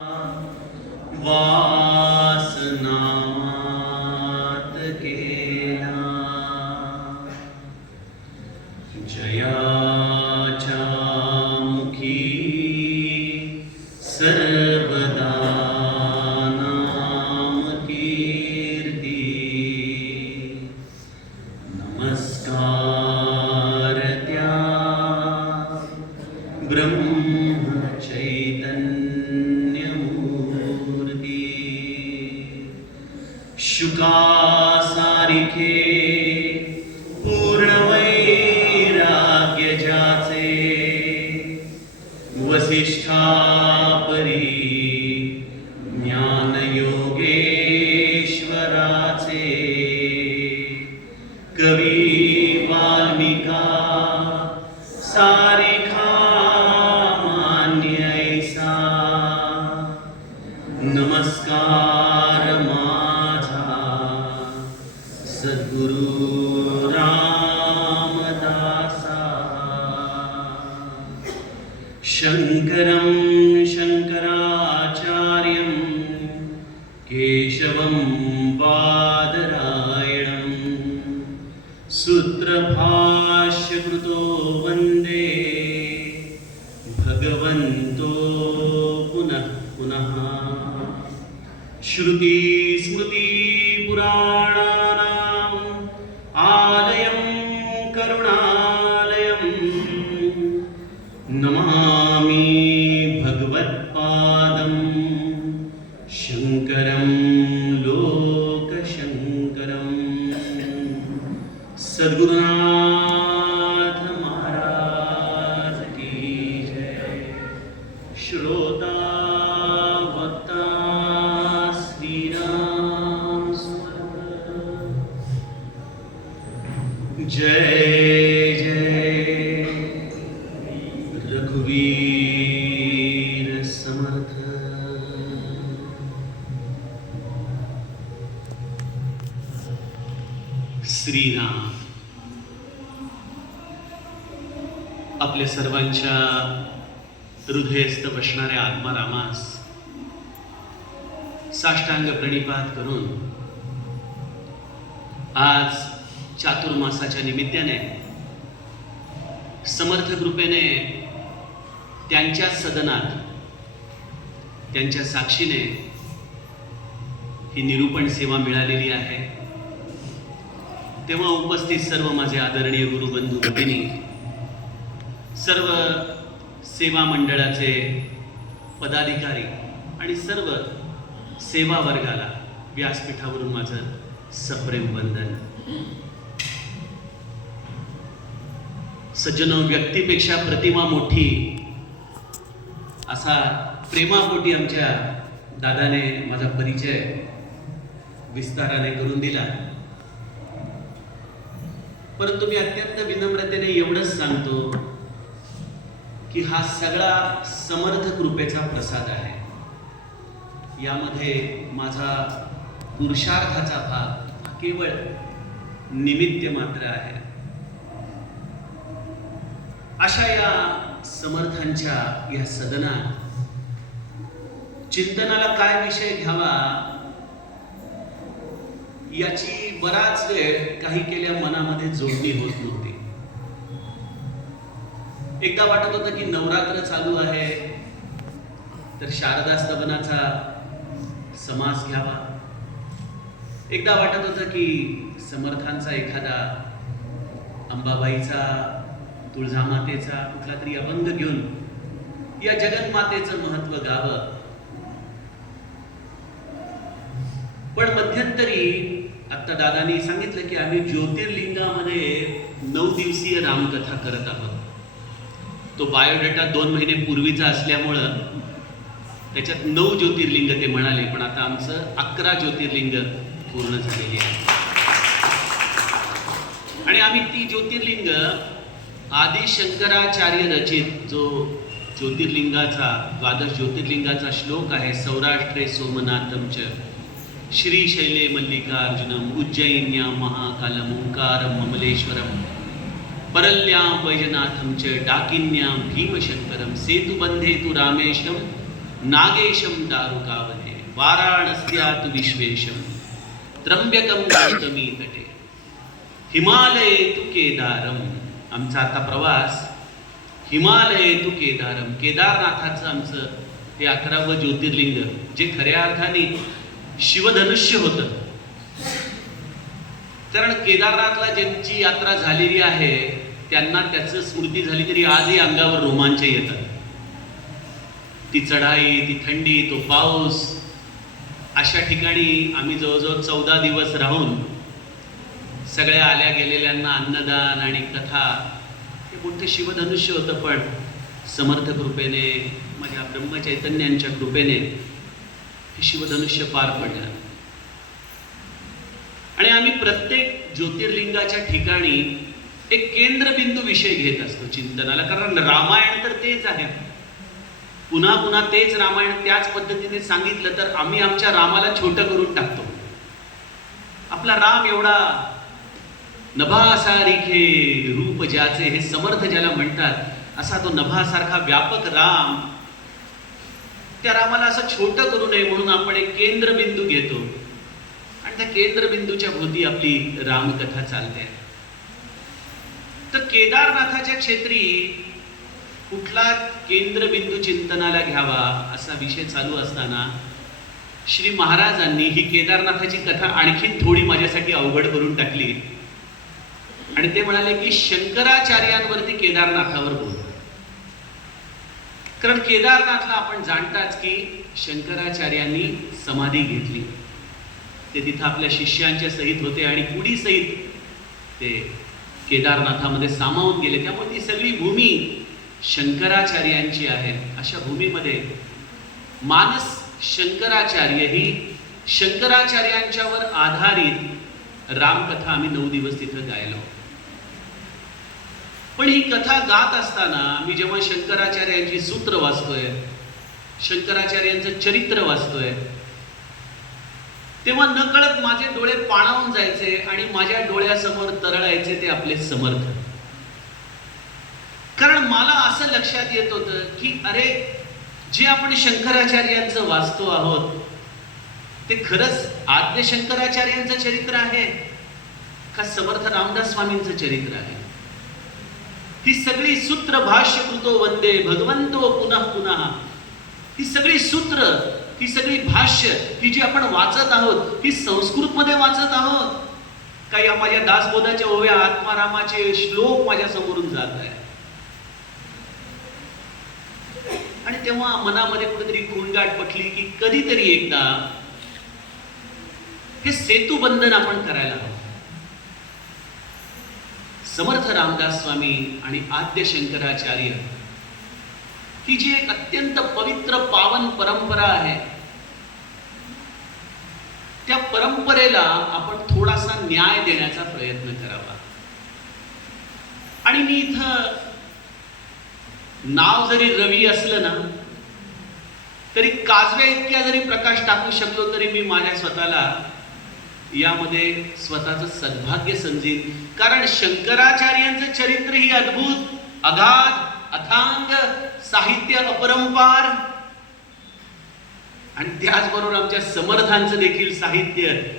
Um, one. शुकासारिखे पूर्णवैराग्य ज्याचे वसिष्ठापरी ज्ञानयोगेश्वराचे कवी वाल्मिका सारी शङ्करं शङ्कराचार्यं केशवं बादरायणं सूत्रभाष्यकृतो वन्दे भगवन्तो पुनः पुनः। श्रुतिस्मृतिपुराणानाम् नमः। श्रीराम. आपल्या सर्वांच्या हृदयस्थ बसणाऱ्या आत्मारामास साष्टांग प्रणिपात करून आज चातुर्मासाच्या निमित्ताने समर्थ कृपेने त्यांच्या सदनात त्यांच्या साक्षीने ही निरूपण सेवा मिळालेली आहे. तेव्हा उपस्थित सर्व माझे आदरणीय गुरुबंधू भगिनी सर्व सेवा मंडळाचे पदाधिकारी आणि सर्व सेवा वर्गाला व्यासपीठावरून माझं सप्रेम वंदन. सज्जन व्यक्तीपेक्षा प्रतिमा मोठी असा प्रेमापोटी आमच्या दादाने माझा परिचय विस्ताराने करून दिला. परंतु मी अत्यंत विनम्रतेने एवढंच सांगतो की हा सगळा समर्थ कृपेचा प्रसाद आहे. यामध्ये माझा पुरुषार्थाचा भाग केवळ निमित्त मात्र आहे. अशा या समर्थांच्या या सदनात चिंतनाला काय विषय घ्यावा याची बराच वेळ काही केल्या मनामध्ये जोडणी होत नव्हती. एकदा वाटत होतं की नवरात्र चालू आहे तर शारदा स्तवनाचा समास घ्यावा. एकदा वाटत होतं की समर्थांचा एखादा अंबाबाईचा तुळजामातेचा कुठला तरी अभंग घेऊन या जगन्मातेचं महत्त्व गावं. पण मध्यंतरी आता दादानी सांगितलं की आम्ही ज्योतिर्लिंगामध्ये नऊ दिवसीय रामकथा करत आहोत. तो बायोडेटा दोन महिने पूर्वीचा असल्यामुळं त्याच्यात नऊ ज्योतिर्लिंग ते म्हणाले पण आता आमचं अकरा ज्योतिर्लिंग पूर्ण झालेली आहे आणि आम्ही ती ज्योतिर्लिंग आदि शंकराचार्य रचित जो ज्योतिर्लिंगाचा द्वादश ज्योतिर्लिंगाचा श्लोक आहे सौराष्ट्रे सोमनाथम च श्रीशैले मल्लिकार्जुनम उज्जैन्या महाकालम ओंकारम ममलेश्वरम परल्यां वैजनाथं च डाकिन्यां भीमशङ्करं सेतुबन्धे तु रामेशं नागेशं दारुकावने तु विश्वेशं त्र्यंबकं गौतमी तटे हिमालये तु केदारम आमचा आता प्रवास हिमालये तु केदारम केदारनाथाचं आमचं हे अकरावं ज्योतिर्लिंग जे खऱ्या अर्थाने शिवधनुष्य होतं. कारण केदारनाथला ज्यांची यात्रा झालेली आहे त्यांना त्याचं स्मृती झाली तरी आजही अंगावर रोमांच येतात. ती चढाई ती थंडी तो पाऊस अशा ठिकाणी आम्ही जवळजवळ चौदा दिवस राहून सगळ्या आल्या गेलेल्यांना अन्नदान आणि कथा हे मोठं शिवधनुष्य होतं पण समर्थ कृपेने माझ्या ब्रह्मचैतन्यांच्या कृपेने हे शिवधनुष्य पार पडलं. आणि आम्ही प्रत्येक ज्योतिर्लिंगाच्या ठिकाणी एक केंद्रबिंदू विषय घेत असतो चिंतनाला. कारण रामायण तर तेच आहे. पुन्हा पुन्हा तेच रामायण त्याच पद्धतीने सांगितलं तर आम्ही आमच्या रामाला छोटं करून टाकतो. आपला राम एवढा नभासारिखे रूप ज्याचे हे समर्थ ज्याला म्हणतात असा तो नभासारखा व्यापक राम त्या रामाला असं छोटं करू नये म्हणून आपण एक केंद्रबिंदू घेतो. आणि त्या केंद्रबिंदूच्या भोवती आपली रामकथा चालते. तर केदारनाथाच्या क्षेत्री कुठला केंद्रबिंदू चिंतनाला घ्यावा असा विषय चालू असताना श्री महाराजांनी ही केदारनाथाची कथा आणखीन थोडी माझ्यासाठी अवघड करून टाकली. आणि ते म्हणाले की शंकराचार्यांवरती केदारनाथावर बोल. कारण केदारनाथला आपण जाणताच की शंकराचार्यांनी समाधी घेतली. ते तिथं आपल्या शिष्यांच्या सहित होते आणि कुडी सहित ते केदारनाथामध्ये सामावून गेले. त्यामुळे ती सगळी भूमी शंकराचार्यांची आहे. अशा भूमीमध्ये मानस शंकराचार्य ही शंकराचार्यांच्यावर आधारित रामकथा आम्ही नऊ दिवस तिथं गायलो. पण ही कथा गात असताना मी जेव्हा शंकराचार्यांची सूत्र वाचतोय शंकराचार्यांचं चरित्र वाचतोय तेव्हा नकळत माझे डोळे पाणावून जायचे आणि माझ्या डोळ्यासमोर तरळायचे ते आपले समर्थ कारण मला असं लक्षात येत होतं की अरे जे आपण शंकराचार्यांचं वाचतो आहोत ते खरंच आद्य शंकराचार्यांचं चरित्र आहे का समर्थ रामदास स्वामींचं चरित्र आहे? ही सगळी सूत्र भाष्य कृतो वंदे भगवंतो पुन्हा पुन्हा ही सगळी सूत्र ही सगळी भाष्य ही जी आपण वाचत आहोत ही संस्कृतमध्ये वाचत आहोत. काही या माझ्या दासबोधाच्या ओव्या आत्मारामाचे श्लोक माझ्या समोरून जात आहे आणि तेव्हा मनामध्ये कुठेतरी खूणगाठ पटली की कधीतरी एकदा हे सेतुबंधन आपण करायला हवं. समर्थ रामदास स्वामी आणि आद्य शंकराचार्य. ही जी एक अत्यंत पवित्र पावन परंपरा आहे त्या परंपरेला आपण थोडासा न्याय देण्याचा प्रयत्न करावा. आणि मी इथं नाव जरी रवी असलं ना तरी काजव्या इतक्या जरी प्रकाश टाकू शकलो तरी मी माझ्या स्वतःला यामध्ये स्वतःचं सद्भाग्य समजेल. कारण शंकराचार्यांचं चरित्र ही अद्भुत अगाध अथांग साहित्य अपरंपार. आणि त्याचबरोबर आमच्या समर्थांचं देखील साहित्य.